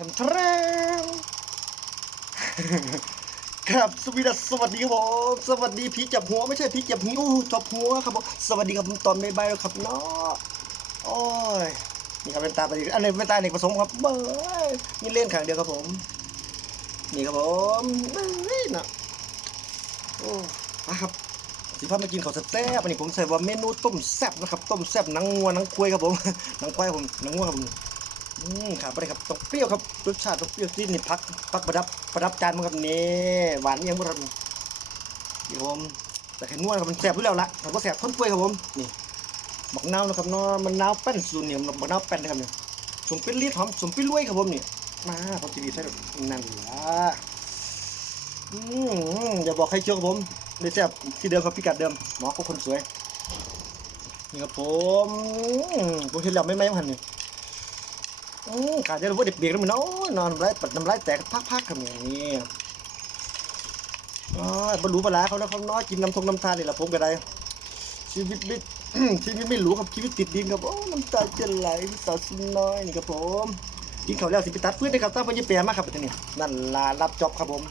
ทำแทรมครับสวีดัสสวัสดีครับผมสวัสดีพี่จับหัวไม่ใช่พี่จับหิวจับหัวครับผมสวัสดีครับผมตอนบ่ายๆแล้วครับเนาะโอ้ยนี่ครับเป็นตาไปดีอันนี้เป็นตาเอกผสมครับเบ้ยนี่เล่นขางเดียวครับผม นี่ครับผมเบ้ยนะโอ้มาครับสิพามากินข้าวแซ่บๆอันนี้ผมใส่ว่าเมนูต้มแซ่บนะครับต้มแซ่บหนังงัวหนังควายครับผมหนังควายผมหนังงัวครับผม อืมขาดไปเลยครับต้องเปรี้ยวครับรสชาติต้องเปรี้ยวที่นี่พักพักประดับประดับจานมันครับนี่หวานยังบ่ทันเดี๋ยวผมแต่แค่นวดครับมันแซ่บอยู่แล้วละแต่ว่าแซ่บคนป่วยครับผมนี่บักนาวนะครับเนาะมันนาวแป้นสูตรเนี่ยบักนาวแป้นนะครับเนี่ยสมเป็นลีดหอมสมเป็นรวยครับผมนี่มาผมจะมีใส่นั่นละอืมอย่าบอกใครเชื่อครับผมเลยแซ่บที่เดิมครับพิกัดเดิมหมอก็คนสวยนี่ครับผมอืมผมเห็นแล้วไม่ไม่หันนี่ ขาดจะรู้ว่าเด็กๆแล้วมันนาะนอนน้ำลายปัดน้ำลายแตกพักๆกันอย่างนี้อ๋อบรรลุปลาร้าเขาแล้วเขาน้อยกินน้ำทงน้ำตาเนี่แหละผมก็ได้ ชีวิตไม่ชีวิตไม่รู้ครับชีวิตติดดินครับโอ้น้ำตาจะไหลสาวชิ้นน้อยนี่ครับผมกินข้าแล้วสิไปตัดฟืนได้ครับตามพญเปียมากครับทีนี้นั่นลารับจอบครับผม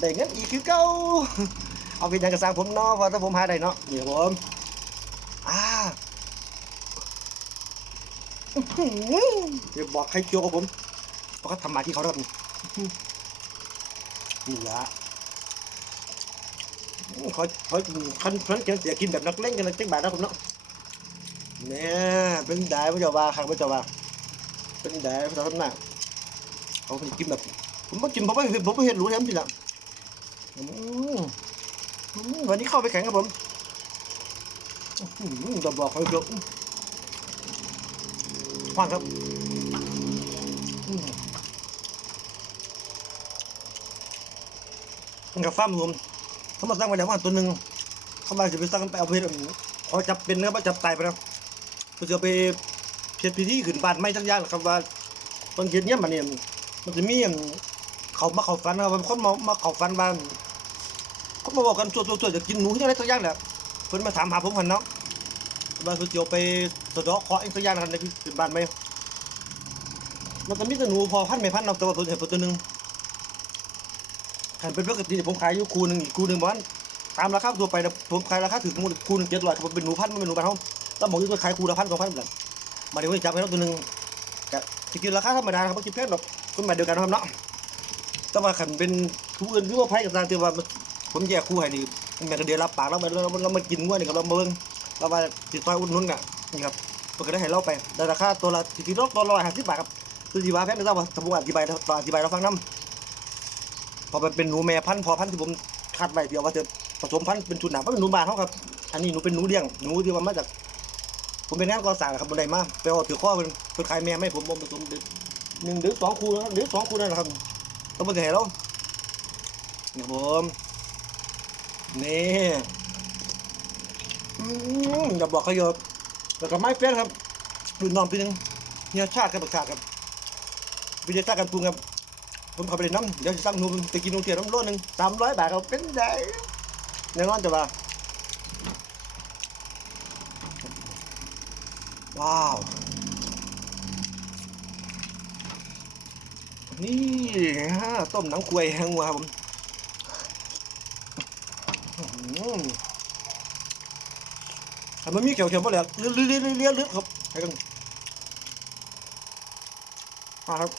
ได้เงินอีกคือเก่าเอาเป็นยังกระซังผมเนาะว่าถ้าผมหาได้เนาะนี่ครับผมอ่า เดี๋ยวบอกใครเกี่ยวกับผมเพราะเขาทำมาที่เขาทำนี่ละเขาเขาคันคันกันเสียกินแบบนักเล่นกันนะจังบาทนะผมเนาะเนี่ยเป็นได้พระเจ้าว่าข้างพระเจ้าว่าเป็นได้พระเจ้าทำหน้าเขาเป็นกินแบบผมไม่กินผมไม่เห็นผมไม่เห็นรู้แถมทีละอืมอืมวันนี้เข้าไปแข่งครับผมอืมจะบอกเขาเกี่ยวฟังครับมันกับฟ้ามรวมเขามาสร้างไว้แล้วว่าตัวหนึ่งเขามาจะไปสร้างไปเอาเพชรเขาจับเป็นนื้อว่าจับตายไปแล้วเขาจะไปเพชรพิธีขึ้นบ้านไม่ทั้งย่างหรอกครับว่าบางทีเนี้ยมันเนี่ยมันจะมีอันเขามาเขาฟันครับคนมามาเขาฟันบ้านเขามาบอกกันตัวตัวตัวจะกินหนูที่อะไรทั้งย่างแหละเพิ่นมาถามหาผมหันเนาะ ว่าเขาจะเอไปสะเดาะเคาะห์อีกทั้งย่างนะครับในขึ้นบ้านไหมมันจะมีแต่หนูพอพันไม่พันเอาแต่ว่าผมเห็นตัวหนึงขันเป็นปกติผมขายอยู่คูหนึงอีกคูหนึงบ้านตามราคาตัวไปนะผมขายราคาถึงคูหนึงเจ็ดร้อยเป็นหนูพันไม่เป็นหนูพันเขาแล้วบอกอยู่ตัวขายคูละพันสองพันแบบมาเดี๋ยวผมจับให้เราตัวหนึงกะกินราคาธรรมดาครับไม่คิดแพงหรอกคนมาเดียวกันครับเนาะแต่ว่าขันเป็นคู่อื่นที่ว่าไพ่กับตางที่ว่าผมแยกคู่ให้ดีแม่ก็เดียวรับปากแล้วมาแล้วเรามากินงวดนี่กับเราเบิ่ง เราว่าติดต่อยอุ่นนุ่นอะนี่ครับมันก็ได้ให้เราไปแต่ราคาตัวละจริงๆตัวละร้อยห้าสิบบาทครับคือสีว่าแพทย์ไม่ทราบว่าสมมติอธิบายต่ออธิบายเราฟังน้ำพอมันเป็นหนูแม่พันธุ์พอพันธุ์ที่ผมคัดไว้เดียวว่าจะผสมพันธุ์เป็นชุดหนาเพราะเป็นหนูบานเขาครับ อันนี้หนูเป็นหนูเลี้ยงหนูที่ว่ามาจากผมเป็นงานก่อสร้างครับบนใดมาไปเอาถือข้อเป็นเป็นขายแม่ไม่ผมผมผสมหนึ่งหรือสองคู่นะหรือสองคู่นั่นแหละครับต้องมาแห่เราเนี่ยผมนี่ อย่าบอกเขาเยอะแล้วก็ไม้เฟ้นครับรุ่นน้องปีหนึงเนี่ยชาติครับชาครับวิทยาศาตร์การปรุงครับผมข้าไปเล่นน้ำเดี๋ยวจะสั่งหนูไปกินหนูเทียนน้ำโลหนึ่งสามร้อยบาทครับเป็นไงแน่นอนจะว่าว้าว นี่ฮะต้มนังควายแห้งวัวครับผมอื้อหือ แต่มันมีเขียวเขียวๆหมดเลยเลื่อนเลื่อนเลื่อนเลื่อนเลื่อนครับให้กันมาครับ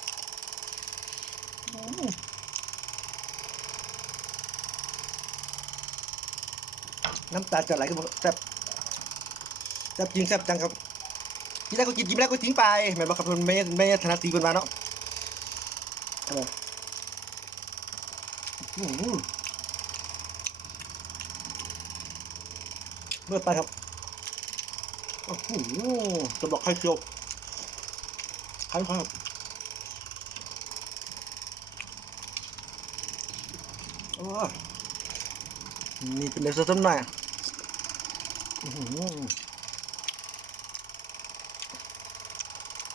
น้ำตาจะไหลกันหมดแซ่บแซ่บจริงแซ่บจังครับทีแรกก็กินกินแล้วก็ทิ้งไปแม่บอกครับมันไม่ไม่ถนัดตีกันมาเนาะเอาเลยอืมเมื่อไปครับ โอ้โหจะบอกใครเชียวใครครับโอ้ยนี่เป็นเนื้อสัมหน่อยอื้อหือ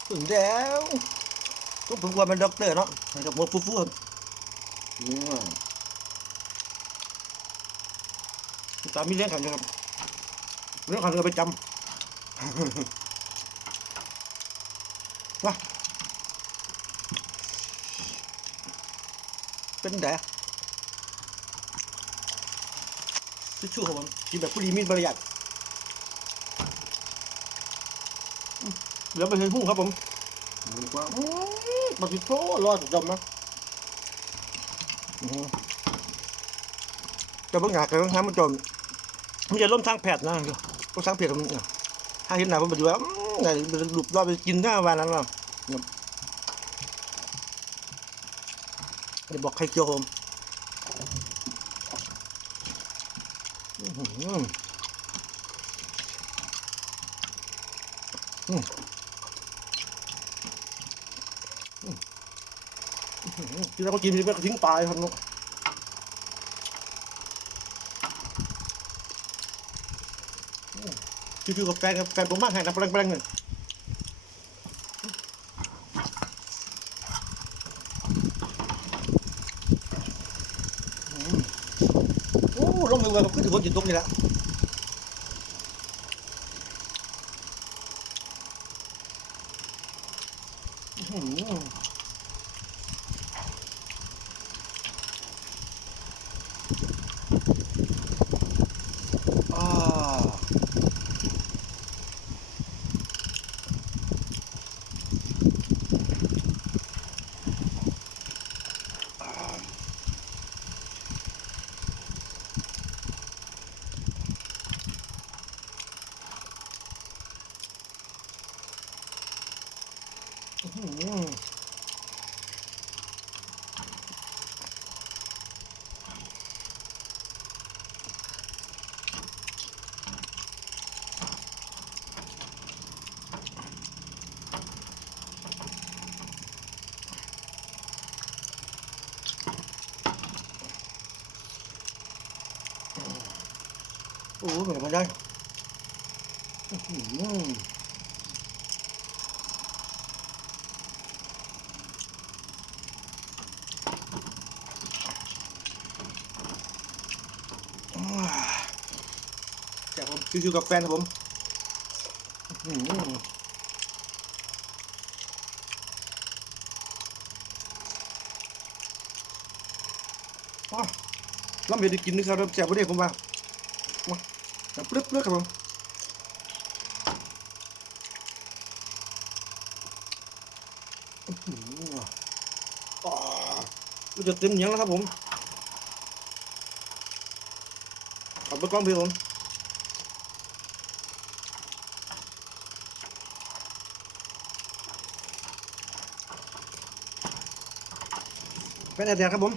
ถึงแล้วก็ผมกว่าเป็นด็อกเตอร์เนาะให้กับหมดฟูฟูครับตามมีเลี้ยงขันนะครับเลี้ยงขันก็ไปจำ ว้าเป็นแดดทิชชู่ครับผมกินแบบผู้ดีมีมารยาทอืมเหลือไปเห็นหุ้งครับผมมันกว้าอืมปฏิโทรอดจำนะจะเบิ่งหน้ากันทั้งทำมันจมมันจะล้มทางแผดนะต้องทางแผดมัน ถ้าเห็นหนาผมไปดูว่าอืมไหนหลุดรอดไปกินหน้าวันนั้นหรอเดี๋ยวบอกใครเกี่ยวผมอื้อหืออืมที่เราก็กินไปก็ทิ้งตายครับนก คือกับแฟนกับแฟนผมมากแห่งนะแปลงแปลงหนึ่งโอ้ลงมือกับขึ้นถึงคนจิตตกนี่แหละอื้อ โอ้เหมือนกันได้อื้อหืออ่าแต่ผมชิวๆกับแฟนครับผมอื้อหืออะลำเห็ดกินนี่ครับแซ่บประเดี๋ยวผมว่า แต่ปลึ๊บๆครับผมอือหืออ่ามันจะเต็มยังแล้วครับผมขอบไปกล้องพี่ผมเป็นอะไรครับผม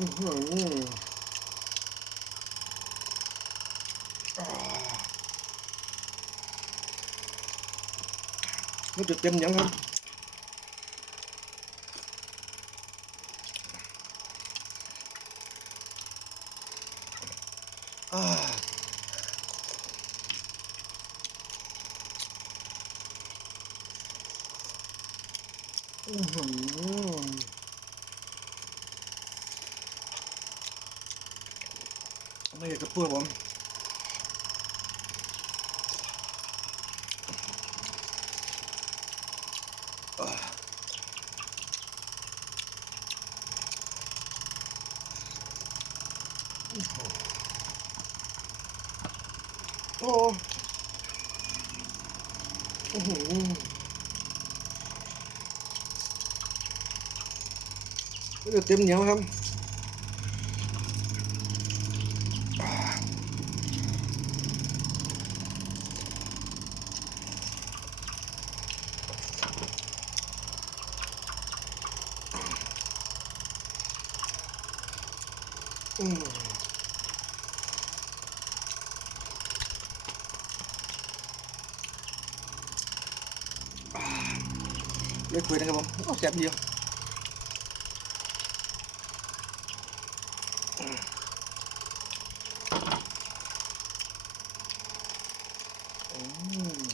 อื้อหือ อ่ามันจะเต็มยังครับ อ่าอื้อหือไม่อยากจะพูดผมอ่า โอ้อื้อหือมันจะเต็มเหนียวครับอืม เดี๋ยวคุยนะครับผมโอ้แซ่บเดียวอืม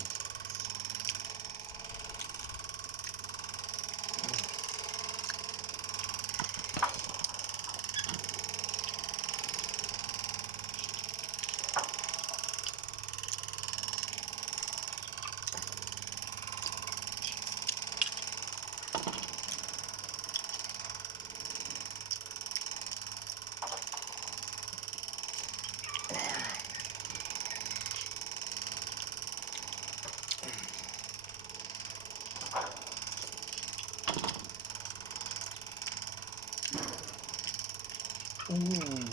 อืม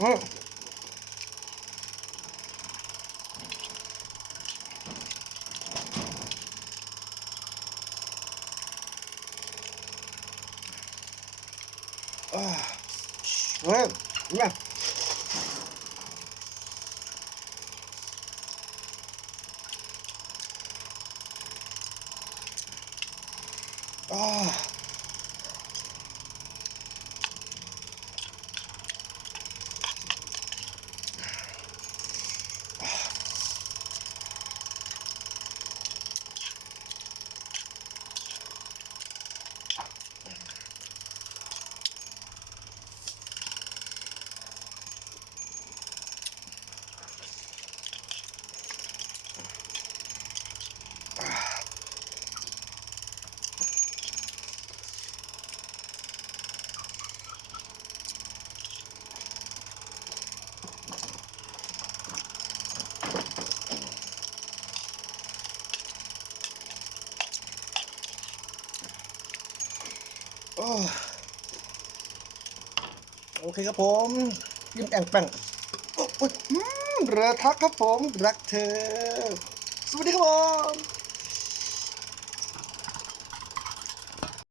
อืมอ่า โอเคครับผมยิ้มแองแป้งเรือทักครับผม รักเธอ สวัสดีครับผม